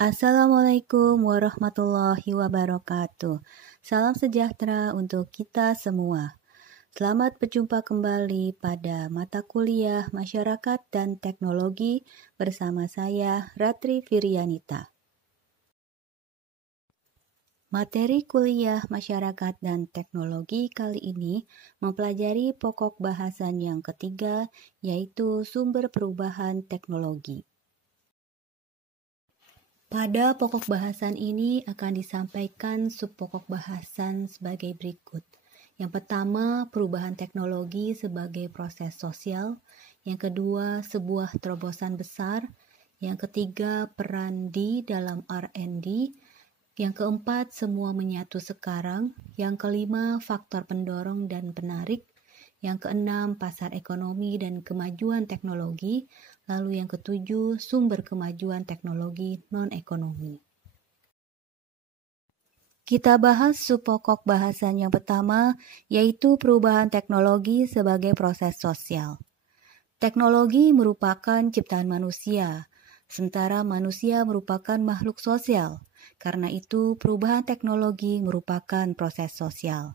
Assalamualaikum warahmatullahi wabarakatuh. Salam sejahtera untuk kita semua. Selamat berjumpa kembali pada mata kuliah Masyarakat dan Teknologi bersama saya, Ratri Virianita. Materi kuliah Masyarakat dan Teknologi kali ini mempelajari pokok bahasan yang ketiga, yaitu sumber perubahan teknologi. Pada pokok bahasan ini akan disampaikan subpokok bahasan sebagai berikut. Yang pertama, perubahan teknologi sebagai proses sosial. Yang kedua, sebuah terobosan besar. Yang ketiga, peran di dalam R&D. Yang keempat, semua menyatu sekarang. Yang kelima, faktor pendorong dan penarik. Yang keenam, pasar ekonomi dan kemajuan teknologi. Lalu yang ketujuh, sumber kemajuan teknologi non-ekonomi. Kita bahas subpokok bahasan yang pertama, yaitu perubahan teknologi sebagai proses sosial. Teknologi merupakan ciptaan manusia, sementara manusia merupakan makhluk sosial. Karena itu, perubahan teknologi merupakan proses sosial.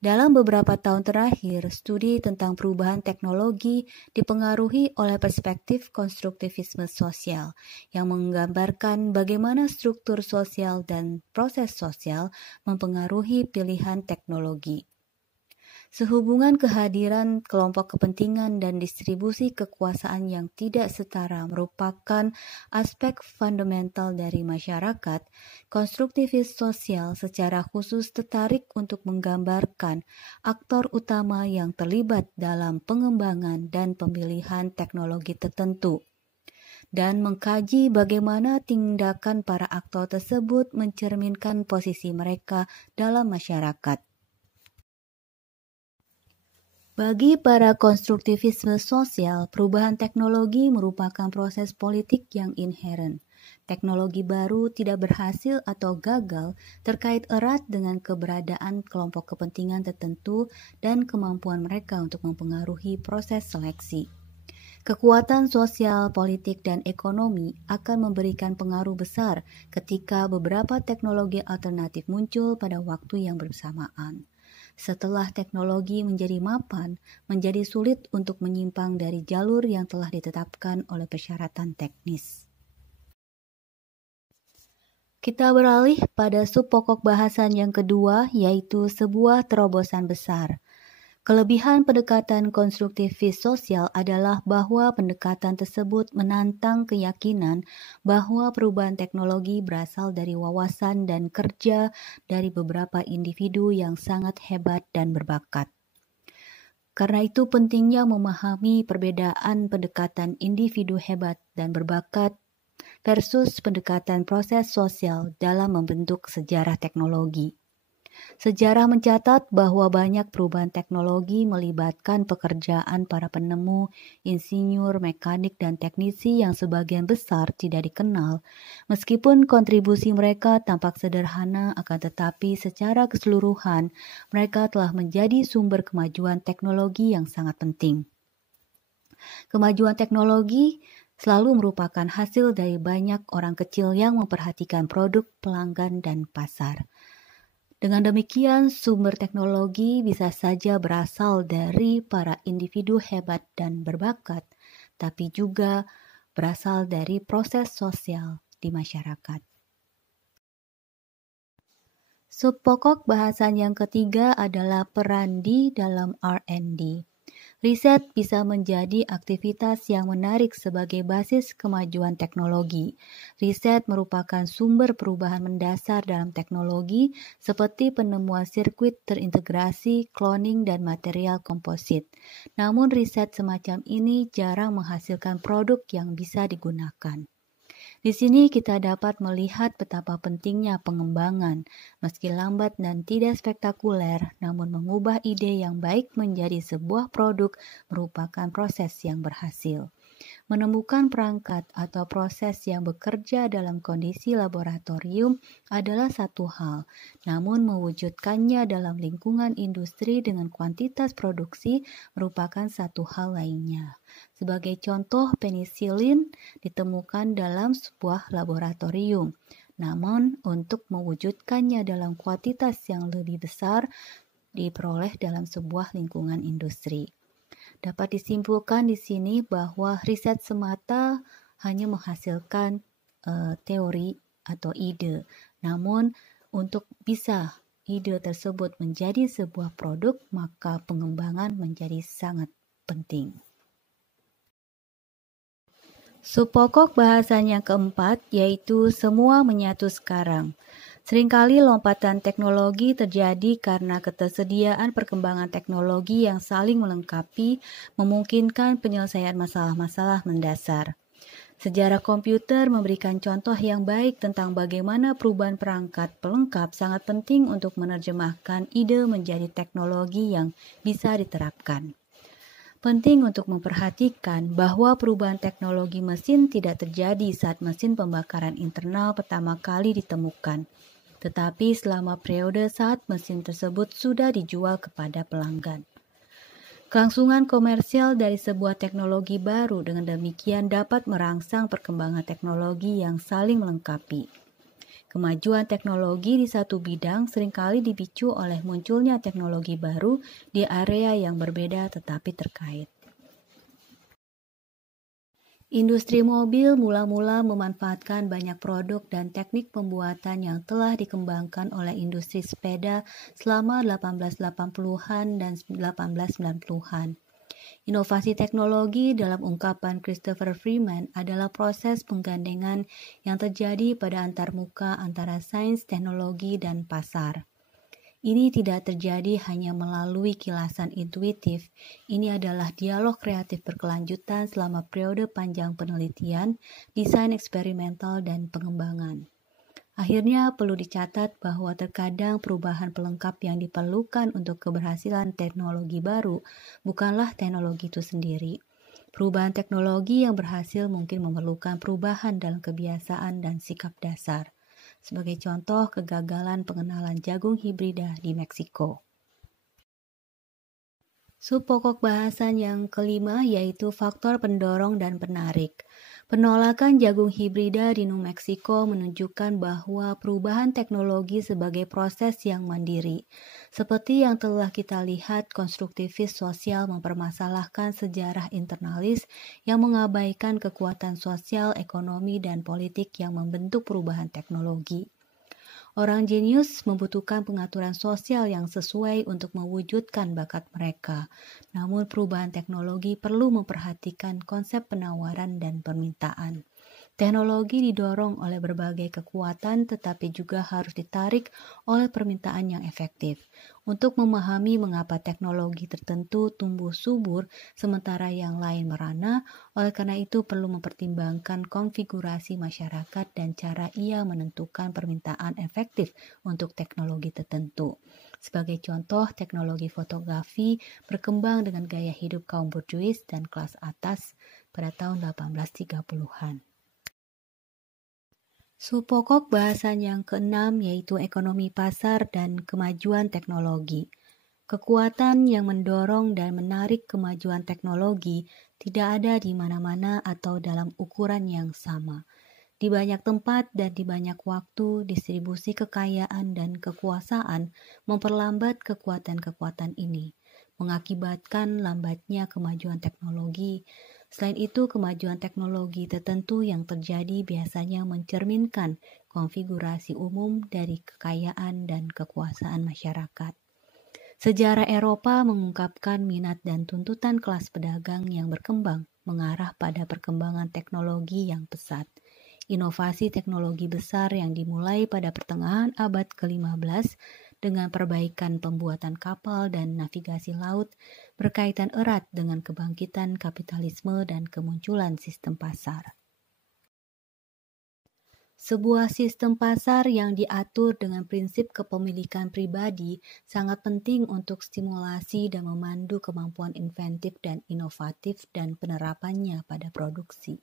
Dalam beberapa tahun terakhir, studi tentang perubahan teknologi dipengaruhi oleh perspektif konstruktivisme sosial yang menggambarkan bagaimana struktur sosial dan proses sosial mempengaruhi pilihan teknologi. Sehubungan kehadiran kelompok kepentingan dan distribusi kekuasaan yang tidak setara merupakan aspek fundamental dari masyarakat, konstruktivis sosial secara khusus tertarik untuk menggambarkan aktor utama yang terlibat dalam pengembangan dan pemilihan teknologi tertentu, dan mengkaji bagaimana tindakan para aktor tersebut mencerminkan posisi mereka dalam masyarakat. Bagi para konstruktivisme sosial, perubahan teknologi merupakan proses politik yang inheren. Teknologi baru tidak berhasil atau gagal terkait erat dengan keberadaan kelompok kepentingan tertentu dan kemampuan mereka untuk mempengaruhi proses seleksi. Kekuatan sosial, politik, dan ekonomi akan memberikan pengaruh besar ketika beberapa teknologi alternatif muncul pada waktu yang bersamaan. Setelah teknologi menjadi mapan, menjadi sulit untuk menyimpang dari jalur yang telah ditetapkan oleh persyaratan teknis. Kita beralih pada subpokok bahasan yang kedua, yaitu sebuah terobosan besar. Kelebihan pendekatan konstruktivis sosial adalah bahwa pendekatan tersebut menantang keyakinan bahwa perubahan teknologi berasal dari wawasan dan kerja dari beberapa individu yang sangat hebat dan berbakat. Karena itu pentingnya memahami perbedaan pendekatan individu hebat dan berbakat versus pendekatan proses sosial dalam membentuk sejarah teknologi. Sejarah mencatat bahwa banyak perubahan teknologi melibatkan pekerjaan para penemu, insinyur, mekanik, dan teknisi yang sebagian besar tidak dikenal. Meskipun kontribusi mereka tampak sederhana, akan tetapi secara keseluruhan mereka telah menjadi sumber kemajuan teknologi yang sangat penting. Kemajuan teknologi selalu merupakan hasil dari banyak orang kecil yang memperhatikan produk, pelanggan, dan pasar. Dengan demikian, sumber teknologi bisa saja berasal dari para individu hebat dan berbakat, tapi juga berasal dari proses sosial di masyarakat. Subpokok bahasan yang ketiga adalah peran di dalam R&D. Riset bisa menjadi aktivitas yang menarik sebagai basis kemajuan teknologi. Riset merupakan sumber perubahan mendasar dalam teknologi seperti penemuan sirkuit terintegrasi, cloning, dan material komposit. Namun riset semacam ini jarang menghasilkan produk yang bisa digunakan. Di sini kita dapat melihat betapa pentingnya pengembangan, meski lambat dan tidak spektakuler, namun mengubah ide yang baik menjadi sebuah produk merupakan proses yang berhasil. Menemukan perangkat atau proses yang bekerja dalam kondisi laboratorium adalah satu hal, namun mewujudkannya dalam lingkungan industri dengan kuantitas produksi merupakan satu hal lainnya. Sebagai contoh, penisilin ditemukan dalam sebuah laboratorium. Namun, untuk mewujudkannya dalam kuantitas yang lebih besar diperoleh dalam sebuah lingkungan industri. Dapat disimpulkan di sini bahwa riset semata hanya menghasilkan teori atau ide. Namun, untuk bisa ide tersebut menjadi sebuah produk, maka pengembangan menjadi sangat penting. Subpokok bahasan yang keempat yaitu semua menyatu sekarang. Seringkali lompatan teknologi terjadi karena ketersediaan perkembangan teknologi yang saling melengkapi memungkinkan penyelesaian masalah-masalah mendasar. Sejarah komputer memberikan contoh yang baik tentang bagaimana perubahan perangkat pelengkap sangat penting untuk menerjemahkan ide menjadi teknologi yang bisa diterapkan. Penting untuk memperhatikan bahwa perubahan teknologi mesin tidak terjadi saat mesin pembakaran internal pertama kali ditemukan, tetapi selama periode saat mesin tersebut sudah dijual kepada pelanggan. Kelangsungan komersial dari sebuah teknologi baru dengan demikian dapat merangsang perkembangan teknologi yang saling melengkapi. Kemajuan teknologi di satu bidang seringkali dipicu oleh munculnya teknologi baru di area yang berbeda tetapi terkait. Industri mobil mula-mula memanfaatkan banyak produk dan teknik pembuatan yang telah dikembangkan oleh industri sepeda selama 1880-an dan 1890-an. Inovasi teknologi dalam ungkapan Christopher Freeman adalah proses penggandengan yang terjadi pada antarmuka antara sains, teknologi, dan pasar. Ini tidak terjadi hanya melalui kilasan intuitif, ini adalah dialog kreatif berkelanjutan selama periode panjang penelitian, desain eksperimental, dan pengembangan. Akhirnya perlu dicatat bahwa terkadang perubahan pelengkap yang diperlukan untuk keberhasilan teknologi baru bukanlah teknologi itu sendiri. Perubahan teknologi yang berhasil mungkin memerlukan perubahan dalam kebiasaan dan sikap dasar. Sebagai contoh, kegagalan pengenalan jagung hibrida di Meksiko. Subpokok bahasan yang kelima yaitu faktor pendorong dan penarik. Penolakan jagung hibrida di New Mexico menunjukkan bahwa perubahan teknologi sebagai proses yang mandiri. Seperti yang telah kita lihat, konstruktivis sosial mempermasalahkan sejarah internalis yang mengabaikan kekuatan sosial, ekonomi, dan politik yang membentuk perubahan teknologi. Orang jenius membutuhkan pengaturan sosial yang sesuai untuk mewujudkan bakat mereka. Namun perubahan teknologi perlu memperhatikan konsep penawaran dan permintaan. Teknologi didorong oleh berbagai kekuatan tetapi juga harus ditarik oleh permintaan yang efektif. Untuk memahami mengapa teknologi tertentu tumbuh subur sementara yang lain merana, oleh karena itu perlu mempertimbangkan konfigurasi masyarakat dan cara ia menentukan permintaan efektif untuk teknologi tertentu. Sebagai contoh, teknologi fotografi berkembang dengan gaya hidup kaum borjuis dan kelas atas pada tahun 1830-an. Subpokok bahasan yang keenam yaitu ekonomi pasar dan kemajuan teknologi. Kekuatan yang mendorong dan menarik kemajuan teknologi tidak ada di mana-mana atau dalam ukuran yang sama. Di banyak tempat dan di banyak waktu, distribusi kekayaan dan kekuasaan memperlambat kekuatan-kekuatan ini, mengakibatkan lambatnya kemajuan teknologi. Selain itu, kemajuan teknologi tertentu yang terjadi biasanya mencerminkan konfigurasi umum dari kekayaan dan kekuasaan masyarakat. Sejarah Eropa mengungkapkan minat dan tuntutan kelas pedagang yang berkembang mengarah pada perkembangan teknologi yang pesat. Inovasi teknologi besar yang dimulai pada pertengahan abad ke-15 dengan perbaikan pembuatan kapal dan navigasi laut berkaitan erat dengan kebangkitan kapitalisme dan kemunculan sistem pasar. Sebuah sistem pasar yang diatur dengan prinsip kepemilikan pribadi sangat penting untuk stimulasi dan memandu kemampuan inventif dan inovatif dan penerapannya pada produksi.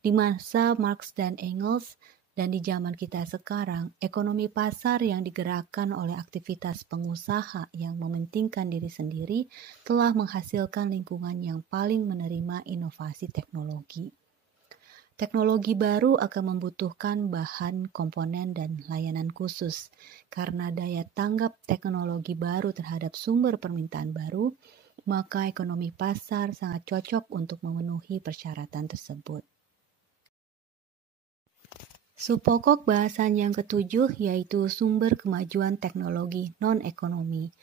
Di masa Marx dan Engels dan di zaman kita sekarang, ekonomi pasar yang digerakkan oleh aktivitas pengusaha yang mementingkan diri sendiri telah menghasilkan lingkungan yang paling menerima inovasi teknologi. Teknologi baru akan membutuhkan bahan, komponen, dan layanan khusus. Karena daya tanggap teknologi baru terhadap sumber permintaan baru, maka ekonomi pasar sangat cocok untuk memenuhi persyaratan tersebut. Subpokok bahasan yang ketujuh yaitu sumber kemajuan teknologi non-ekonomi.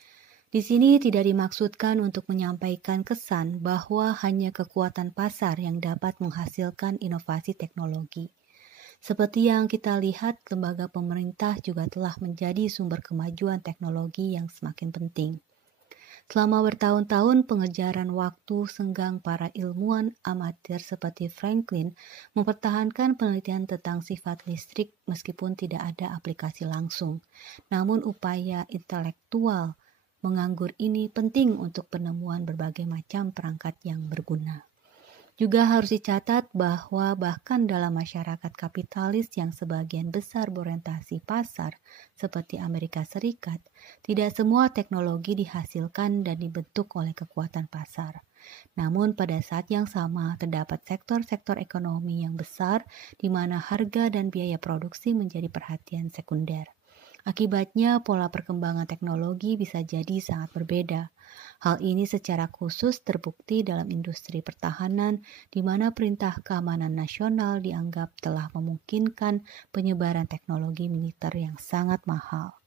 Di sini tidak dimaksudkan untuk menyampaikan kesan bahwa hanya kekuatan pasar yang dapat menghasilkan inovasi teknologi. Seperti yang kita lihat, lembaga pemerintah juga telah menjadi sumber kemajuan teknologi yang semakin penting. Selama bertahun-tahun pengejaran waktu senggang para ilmuwan amatir seperti Franklin mempertahankan penelitian tentang sifat listrik meskipun tidak ada aplikasi langsung. Namun upaya intelektual menganggur ini penting untuk penemuan berbagai macam perangkat yang berguna. Juga harus dicatat bahwa bahkan dalam masyarakat kapitalis yang sebagian besar berorientasi pasar seperti Amerika Serikat, tidak semua teknologi dihasilkan dan dibentuk oleh kekuatan pasar. Namun pada saat yang sama terdapat sektor-sektor ekonomi yang besar di mana harga dan biaya produksi menjadi perhatian sekunder. Akibatnya pola perkembangan teknologi bisa jadi sangat berbeda. Hal ini secara khusus terbukti dalam industri pertahanan di mana Perintah Keamanan Nasional dianggap telah memungkinkan penyebaran teknologi militer yang sangat mahal.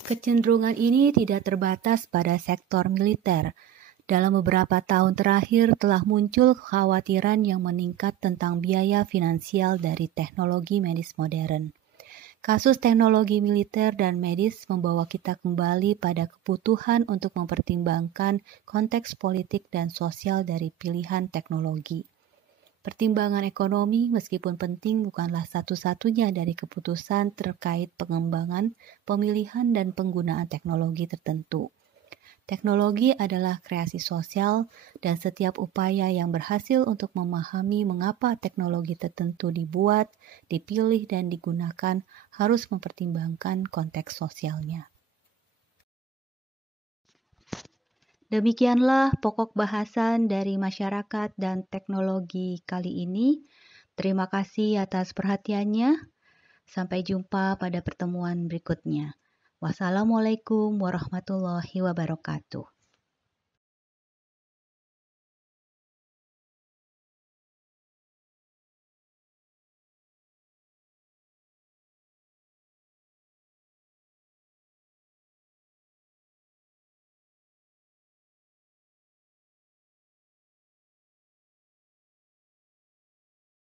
Kecenderungan ini tidak terbatas pada sektor militer. Dalam beberapa tahun terakhir telah muncul kekhawatiran yang meningkat tentang biaya finansial dari teknologi medis modern. Kasus teknologi militer dan medis membawa kita kembali pada kebutuhan untuk mempertimbangkan konteks politik dan sosial dari pilihan teknologi. Pertimbangan ekonomi meskipun penting bukanlah satu-satunya dari keputusan terkait pengembangan, pemilihan, dan penggunaan teknologi tertentu. Teknologi adalah kreasi sosial dan setiap upaya yang berhasil untuk memahami mengapa teknologi tertentu dibuat, dipilih, dan digunakan harus mempertimbangkan konteks sosialnya. Demikianlah pokok bahasan dari masyarakat dan teknologi kali ini. Terima kasih atas perhatiannya. Sampai jumpa pada pertemuan berikutnya. Wassalamualaikum warahmatullahi wabarakatuh.